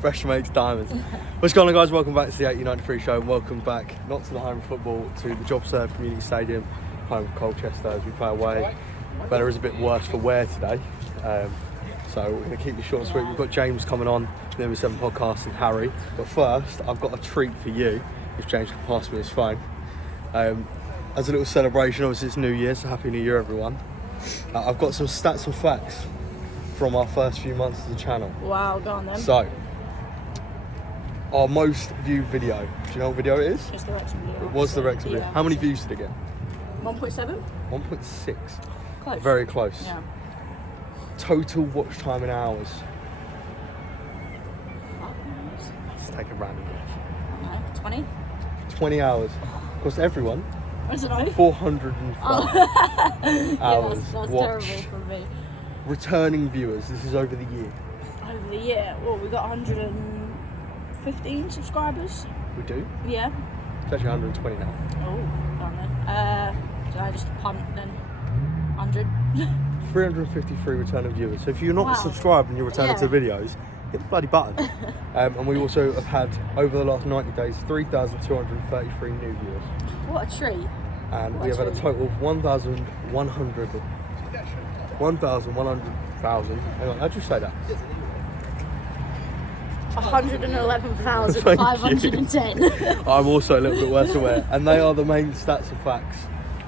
Fresh makes diamonds. What's going on, guys? Welcome back to the 8093 show, and welcome back, not to the home of football, to the Job Serve Community Stadium, home of Colchester, as we play away. Weather is a bit worse for wear today, so we're going to keep this short and sweet. We've got James coming on, the MWA&B podcast, and Harry. But first, I've got a treat for you, if James can pass me his phone. As a little celebration, obviously it's New Year, so Happy New Year, everyone. I've got some stats and facts from our first few months of the channel. Wow, go on then. So, our most viewed video. Do you know what video it is? It's the Wrexham video. It was the Wrexham video. Yeah. How many views did it get? 1.7? 1.6. Close. Very close. Yeah. Total watch time in hours. Let's take a random guess. No, 20? 20 hours. Of course, everyone. I don't know. 405 hours. Yeah, that's watch. terrible from me. Returning viewers. This is over the year. Over the year, well, we got 115 subscribers. We do. Yeah. It's actually 120 now. Oh, go on then. Did I just punt then? 100? 353 returning viewers. So if you're not Wow. subscribed and you're returning to videos, hit the bloody button. And we also have had, over the last 90 days, 3,233 new viewers. What a treat. And What we a have had a treat. total of 1,100,000. Hang on, how'd you say that? 111,510. I'm also a little bit worse aware. And they are the main stats and facts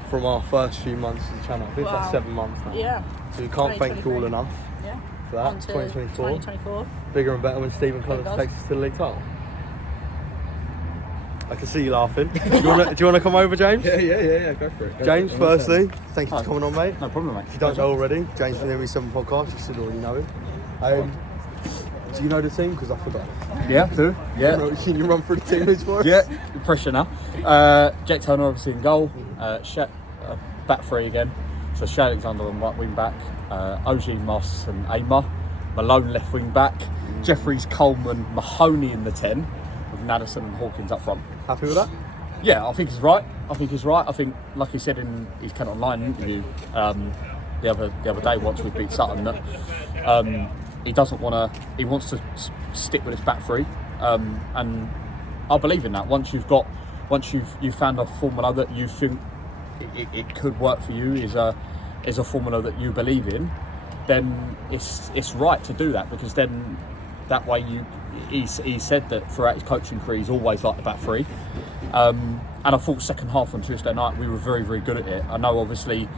from our first few months of the channel. I think it's like Wow. 7 months now. Yeah. So we can't thank you all 2023. enough Yeah. for that. On to 2024. 2024. Bigger and better when Stephen Collins It does. takes us to the league title. I can see you laughing. Do you want to come over, James? Yeah, go for it. James, firstly, thank you for coming on, mate. No problem, mate. If you don't know already, James from the MWA&B podcast, you should already know him. Do you know the team? Because I forgot. Yeah, too. Yeah. Can you run through the team list for us? Yeah, pressure now. Jake Turner obviously in goal. Back three again. So Shay Alexander on right wing back. OG Moss and Amar. Malone left wing back. Jeffries, Coleman, Mahoney in the 10. With Naddison and Hawkins up front. Happy with that? Yeah, I think he's right. I think, like he said in his Kent Online interview the other day, once we beat Sutton, that he doesn't want to. He wants to stick with his back three, and I believe in that. Once you've found a formula that you think it could work for you, is a formula that you believe in, then it's right to do that, because then that way he said that throughout his coaching career he's always liked the back three, and I thought second half on Tuesday night we were very, very good at it. I know obviously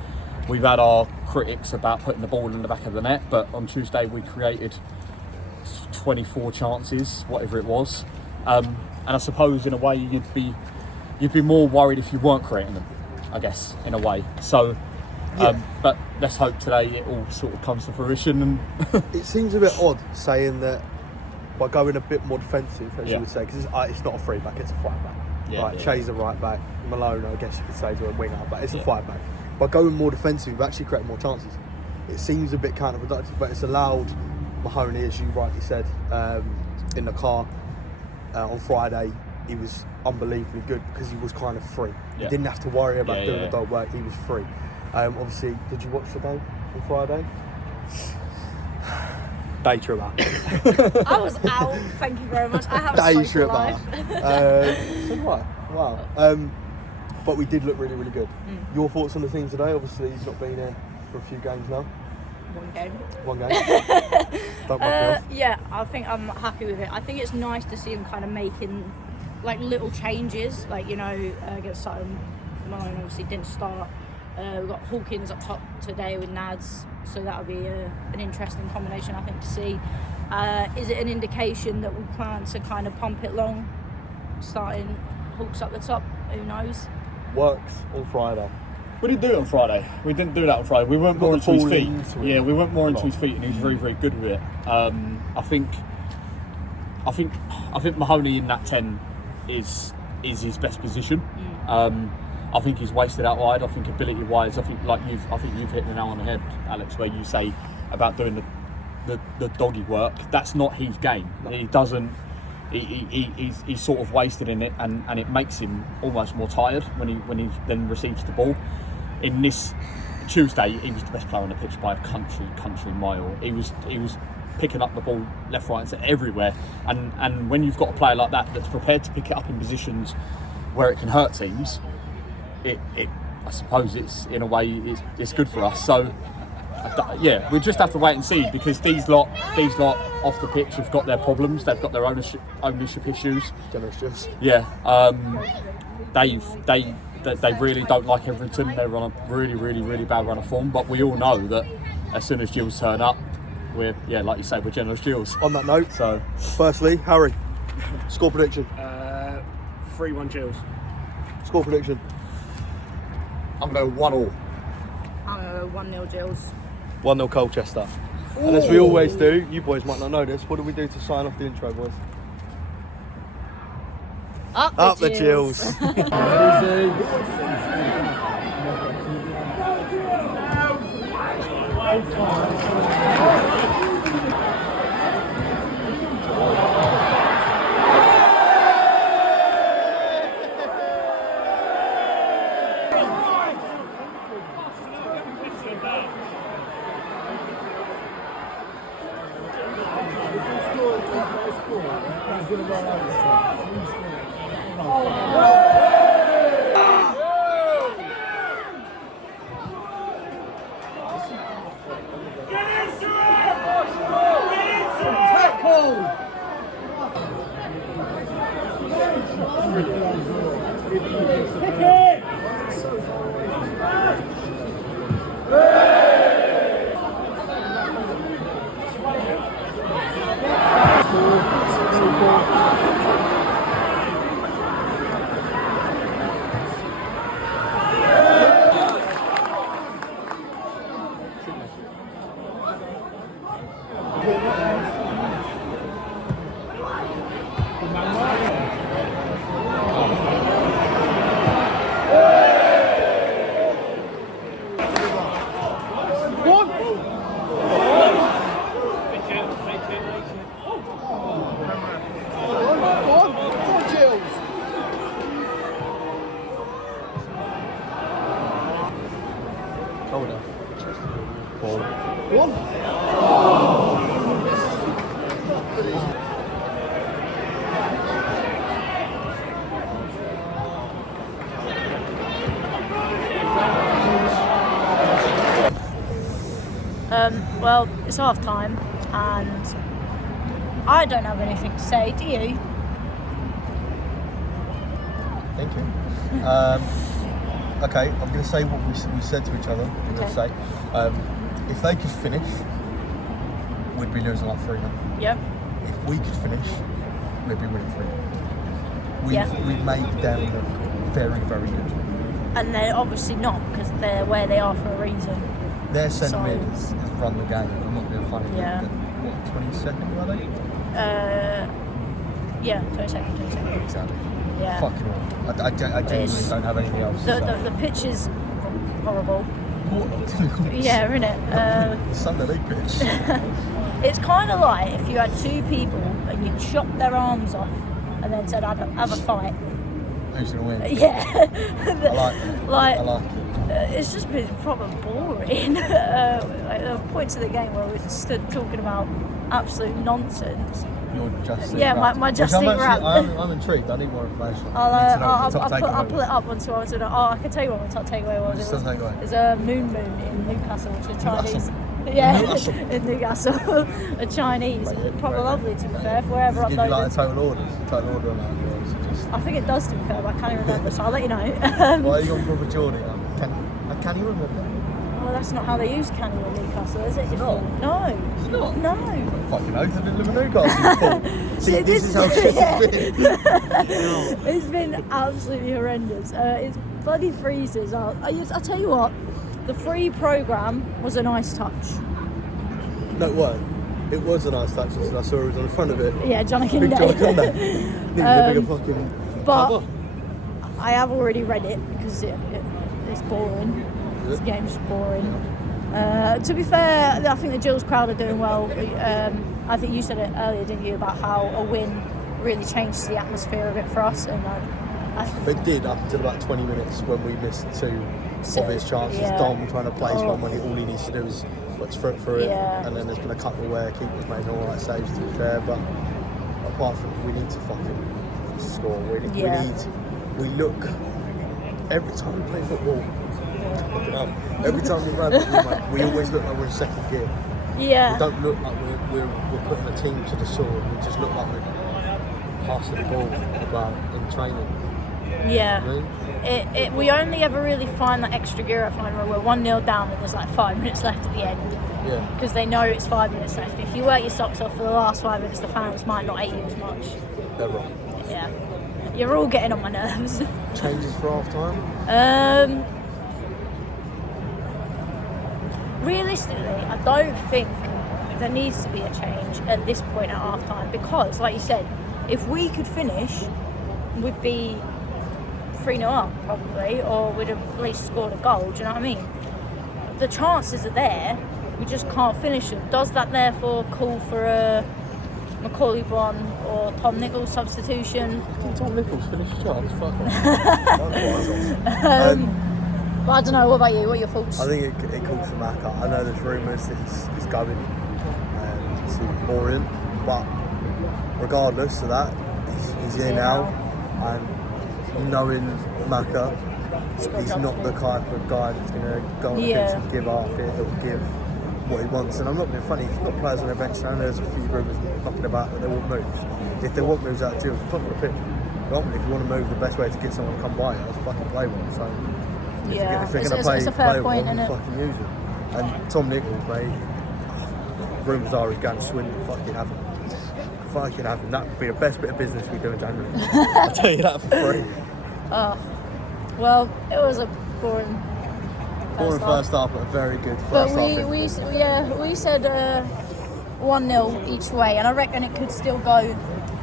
we've had our critics about putting the ball in the back of the net, but on Tuesday we created 24 chances, whatever it was, and I suppose in a way you'd be more worried if you weren't creating them, I guess, in a way. So but let's hope today it all sort of comes to fruition. And It seems a bit odd saying that by going a bit more defensive, as you would say, because it's not a free back, it's a five back. Shay's a right back, Malone, I guess you could say, is a winger, but it's a five back. By going more defensive, you've actually created more chances. It seems a bit counterproductive, but it's allowed Mahoney, as you rightly said, in the car on Friday. He was unbelievably good because he was kind of free. He didn't have to worry about doing the dog work. He was free. Obviously, did you watch the day on Friday? Day trip out. I was out, thank you very much. I have a Day social trip life. So right. Wow. But we did look really, really good. Your thoughts on the team today? Obviously, you've not been here for a few games now. One game. Don't rub me off. Yeah, I think I'm happy with it. I think it's nice to see them kind of making like little changes. Like, you know, against Sutton, Malone obviously didn't start. We've got Hawkins up top today with Nads, so that'll be an interesting combination, I think, to see. Is it an indication that we plan to kind of pump it long, starting Hawks up the top? Who knows? Works on Friday. we didn't do it on Friday. We didn't do that on Friday. We went more into his feet. Yeah, we went more into his feet, and he was very, very good with it. I think Mahoney in that 10 is his best position. I think he's wasted out wide. I think ability-wise, I think you've hit the nail on the head, Alex, where you say about doing the doggy work. That's not his game. He doesn't. He's sort of wasted in it, and it makes him almost more tired when he then receives the ball. In this Tuesday, he was the best player on the pitch by a country mile. He was picking up the ball left, right, and centre everywhere. And when you've got a player like that that's prepared to pick it up in positions where it can hurt teams, I suppose it's in a way it's good for us. So yeah, we just have to wait and see, because these lot off the pitch have got their problems. They've got their ownership issues. Yeah, they really don't like Ethrington. They're on a really bad run of form. But we all know that as soon as Gills turn up, we're like you say, we're generous Gills. On that note, so firstly, Harry, score prediction. 3-1 Gills. Score prediction. I'm going 1-1. I'm going to go 1-0 Gills. 1-0 Colchester. Ooh. And as we always do, you boys might not know this, what do we do to sign off the intro, boys? Up the Gills. Well, it's half time and I don't have anything to say, do you? Thank you. Okay, I'm going to say what we said to each other. I'm going to say, if they could finish, we'd be losing like 3-0. Yep. If we could finish, we'd be winning 3-0. We've made them look very good. And they're obviously not, because they're where they are for a reason. Their centre mid has run the game. I'm not being funny. Yeah. What, 22nd, were they? Yeah, 22nd. Exactly. Yeah. Fucking awful. I genuinely don't have anything else to say. The pitch is horrible. What? Yeah, isn't it? Sunday league pitch. It's kind of like if you had two people and you chopped their arms off and then said, have a fight. Who's going to win? Yeah. I like it. It's just been proper boring. There were points of the game where we stood talking about absolute nonsense. Your Just Eat Yeah, rap. my Just Eat rap. I'm intrigued. I need more information. I'll pull it up onto our Twitter. Oh, I can tell you what my top takeaway was. It's a moon in Newcastle, which is Chinese. Yeah, in Newcastle. A Chinese. Probably lovely, to be fair, for wherever uploaded. Give you like a total order on that. I think it does, to be fair, but I can't even remember, so I'll let you know. Why are you going brother Geordie? Can you remember? Well, that's not how they use canny in Newcastle, is it? It's not. No. It's not. No. Fucking oath, I didn't live in Newcastle. See, this is how shit it's been. It's been absolutely horrendous. It's bloody freezes. I'll tell you what, the free programme was a nice touch. No, what? It was a nice touch, and I saw it was on the front of it. Yeah, Jonathan Big Day. Jonathan Day. Needs a bigger fucking but cover. I have already read it because it's boring. This game's boring. To be fair, I think the Gills crowd are doing well. I think you said it earlier, didn't you, about how a win really changes the atmosphere a bit for us. And it did up until about 20 minutes when we missed two obvious chances. Yeah. Dom trying to place one when all he needs to do is puts foot through it, Yeah. and then there's been a couple where keepers made all right saves, to be fair, but apart from we need to fucking score. We look every time we play football. Every time we run, we always look like we're in second gear. Yeah. We don't look like we're putting the team to the sword. We just look like we're passing the ball about in training. Yeah. You know what I mean? We only ever really find that extra gear, I find, where we're 1-0 down and there's like 5 minutes left at the end. Yeah. Because they know it's 5 minutes left. If you work your socks off for the last 5 minutes, the fans might not hate you as much. They're wrong. Yeah. You're all getting on my nerves. Changes for half time? Realistically, I don't think there needs to be a change at this point at half time because, like you said, if we could finish, we'd be 3-0 up probably, or we'd have at least scored a goal. Do you know what I mean? The chances are there, we just can't finish them. Does that therefore call for a Macaulay Bonne or Tom Nichols substitution? Tom Nichols finished the chance. Fuck But I don't know, what about you? What are your thoughts? I think it calls for Maka. I know there's rumours that he's going to Orient, but regardless of that, he's here now, and knowing Maka, he's not the type of guy that's going to go on the pitch and give half it. He'll give what he wants, and I'm not being funny. If you've got players on their bench now, there's a few rumours knocking about that they want moves. If they want moves out of Gills, top of the pitch. Ultimately, if you want to move, the best way to get someone to come by you is fucking play one. So. Yeah, if they're going to play it's a fair one, point, isn't it? fucking use it. And Tom Nichols, mate, rumours are he's going to Swindon. Fucking have him. Fucking have him. That would be the best bit of business we do in January. I'll tell you that for free. Oh, well, it was a boring First half, but a very good first but half. we said 1-0 each way, and I reckon it could still go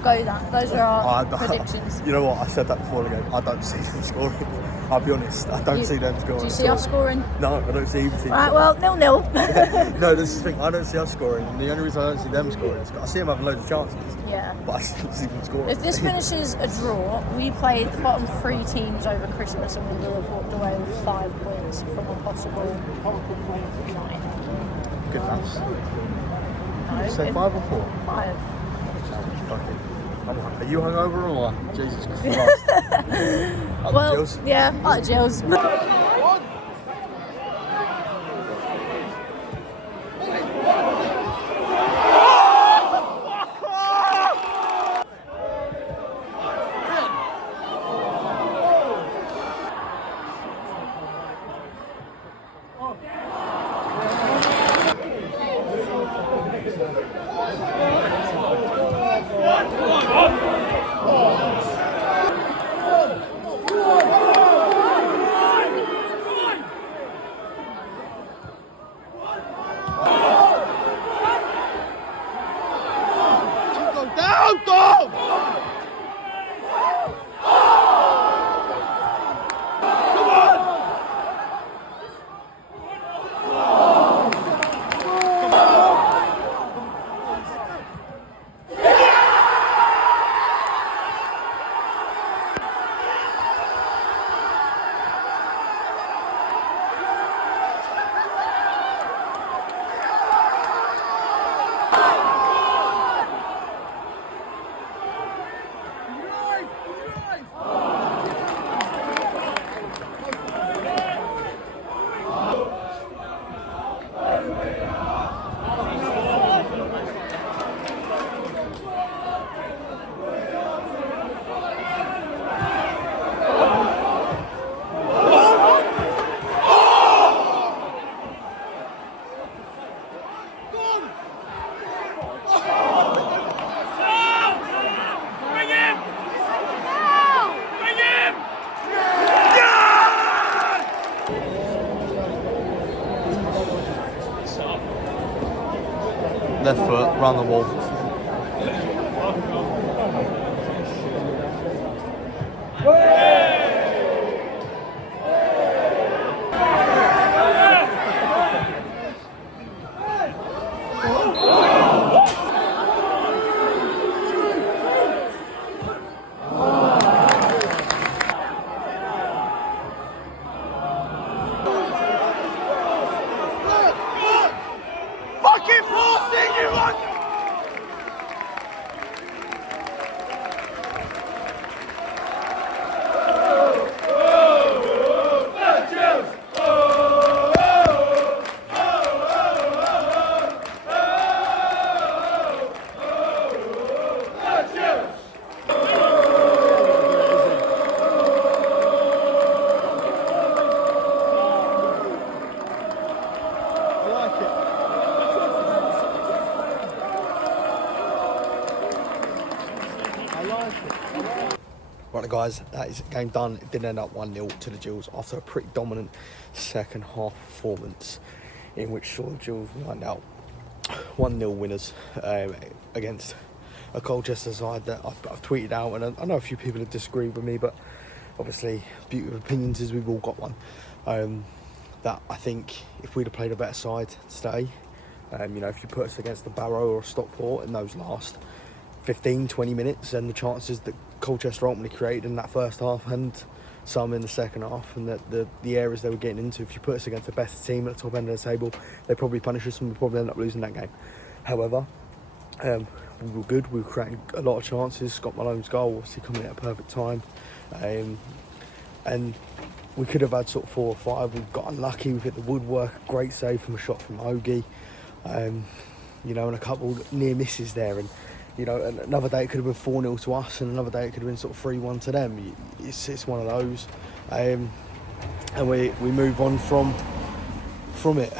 that. Those are our predictions. You know what? I said that before the game. I don't see them scoring. I'll be honest. I don't see them scoring. Do you see us scoring? No, I don't see either team. Right, well, 0-0. No, this is the thing. I don't see us scoring. And the only reason I don't see them scoring is I see them having loads of chances. Yeah. But I don't see them scoring. If this finishes a draw, we played the bottom 3 teams over Christmas and we will have walked away with 5 points from a possible 9. Good maths. No, Did you say 5 or 4? 5. Okay. Are you hungover or what? Jesus Christ. Well, Gills. yeah, like Gills. Left foot, round the wall. Right guys, that is game done. It did end up 1-0 to the Gills after a pretty dominant second half performance in which saw the Gills wind out 1-0 winners against a Colchester side that I've tweeted out, and I know a few people have disagreed with me, but obviously beauty of opinions is we've all got one. That I think if we'd have played a better side today, if you put us against the Barrow or Stockport in those last 15-20 minutes, and the chances that Colchester ultimately created in that first half and some in the second half, and the areas they were getting into, if you put us against a better team at the top end of the table, they'd probably punish us and we'd probably end up losing that game. However, we were good. We were creating a lot of chances. Scott Malone's goal obviously coming at a perfect time, and we could have had sort of 4 or 5. We got unlucky. We hit the woodwork. Great save from a shot from Ogie, and a couple near misses there. And another day it could have been 4-0 to us, and another day it could have been sort of 3-1 to them. It's one of those, and we move on from it,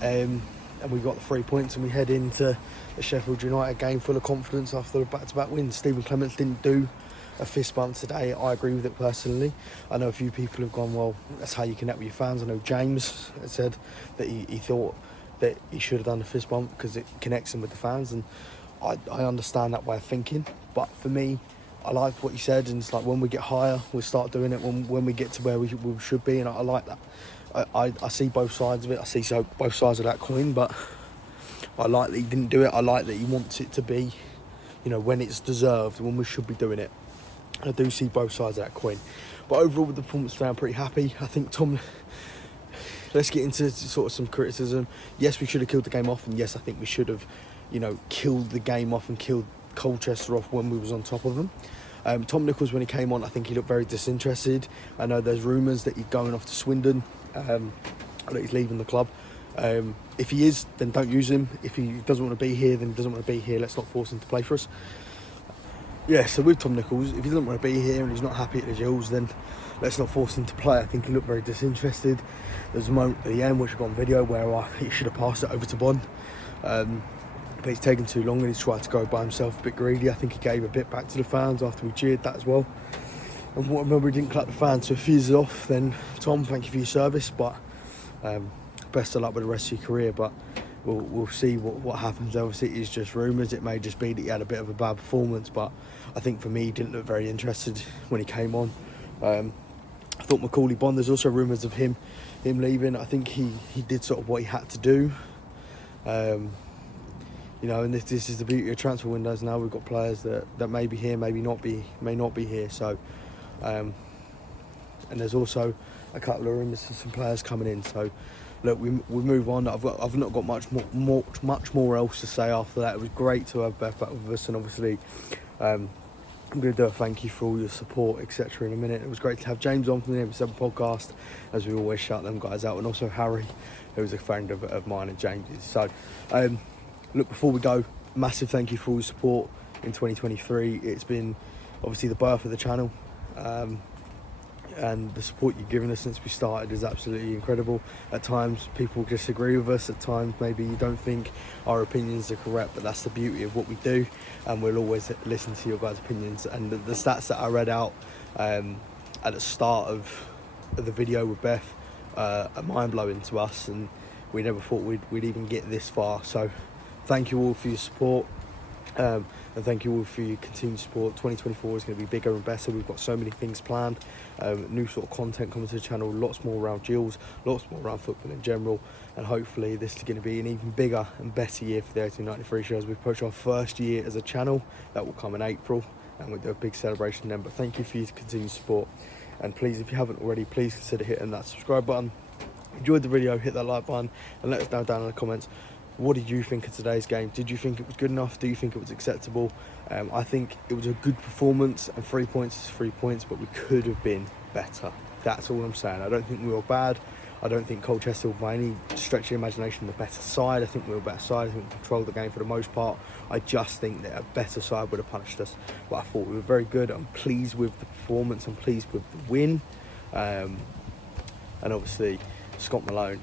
and we got the 3 points, and we head into the Sheffield United game full of confidence after the back-to-back wins. Stephen Clements didn't do a fist bump today. I agree with it personally. I know a few people have gone, well, that's how you connect with your fans. I know James had said that he thought that he should have done a fist bump because it connects him with the fans, and I understand that way of thinking. But for me, I like what he said, and it's like when we get higher, we'll start doing it when we get to where we should be, and I like that. I see both sides of it. I see both sides of that coin, but I like that he didn't do it. I like that he wants it to be, when it's deserved, when we should be doing it. I do see both sides of that coin. But overall, with the performance today, I'm pretty happy. I think let's get into sort of some criticism. Yes, we should have killed the game off, and yes, I think we should have, killed the game off and killed Colchester off when we was on top of them. Tom Nichols, when he came on, I think he looked very disinterested. I know there's rumours that he's going off to Swindon, that he's leaving the club. If he is, then don't use him. If he doesn't want to be here, then he doesn't want to be here. Let's not force him to play for us. Yeah, so with Tom Nichols, if he doesn't want to be here and he's not happy at the Gills, then let's not force him to play. I think he looked very disinterested. There's a moment at the end, which I got on video, where he should have passed it over to Bond. But he's taken too long and he's tried to go by himself, a bit greedy. I think he gave a bit back to the fans after we cheered that as well. And remember, he didn't clap the fans, so if he's off, then Tom, thank you for your service, but best of luck with the rest of your career. But we'll see what happens. Obviously, it is just rumours. It may just be that he had a bit of a bad performance, but I think for me, he didn't look very interested when he came on. I thought Macaulay Bond, there's also rumours of him leaving. I think he did sort of what he had to do. And this is the beauty of transfer windows now. We've got players that may be here, may not be here. So, and there's also a couple of rumours of some players coming in. So, look, we move on. I've not got much more else to say after that. It was great to have Beth back with us, and obviously, I'm going to do a thank you for all your support, etc. in a minute. It was great to have James on from the MWA&B podcast, as we always shout them guys out, and also Harry, who was a friend of mine and James's. So, look, before we go, massive thank you for all your support in 2023. It's been obviously the birth of the channel, and the support you've given us since we started is absolutely incredible. At times people disagree with us, at times maybe you don't think our opinions are correct, but that's the beauty of what we do, and we'll always listen to your guys' opinions. And the stats that I read out at the start of the video with Beth are mind-blowing to us, and we never thought we'd even get this far. So thank you all for your support, and thank you all for your continued support. 2024 is going to be bigger and better. We've got so many things planned, new sort of content coming to the channel, lots more around Gills, lots more around football in general, and hopefully this is going to be an even bigger and better year for the 1893 show as we approach our first year as a channel. That will come in April, and we'll do a big celebration then. But thank you for your continued support, and please, if you haven't already, please consider hitting that subscribe button. Enjoyed the video, hit that like button, and let us know down in the comments, what did you think of today's game? Did you think it was good enough? Do you think it was acceptable? I think it was a good performance, and 3 points is 3 points, but we could have been better. That's all I'm saying. I don't think we were bad. I don't think Colchester were by any stretch of the imagination the better side. I think we were a better side. I think we controlled the game for the most part. I just think that a better side would have punished us. But I thought we were very good. I'm pleased with the performance. I'm pleased with the win. And obviously, Scott Malone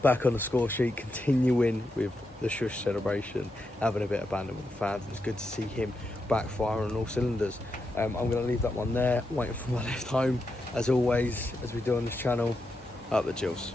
back on the score sheet, continuing with the shush celebration, having a bit of banter with the fans. It's good to see him backfiring on all cylinders. I'm going to leave that one there, waiting for my lift home. As always, as we do on this channel, up the Gills.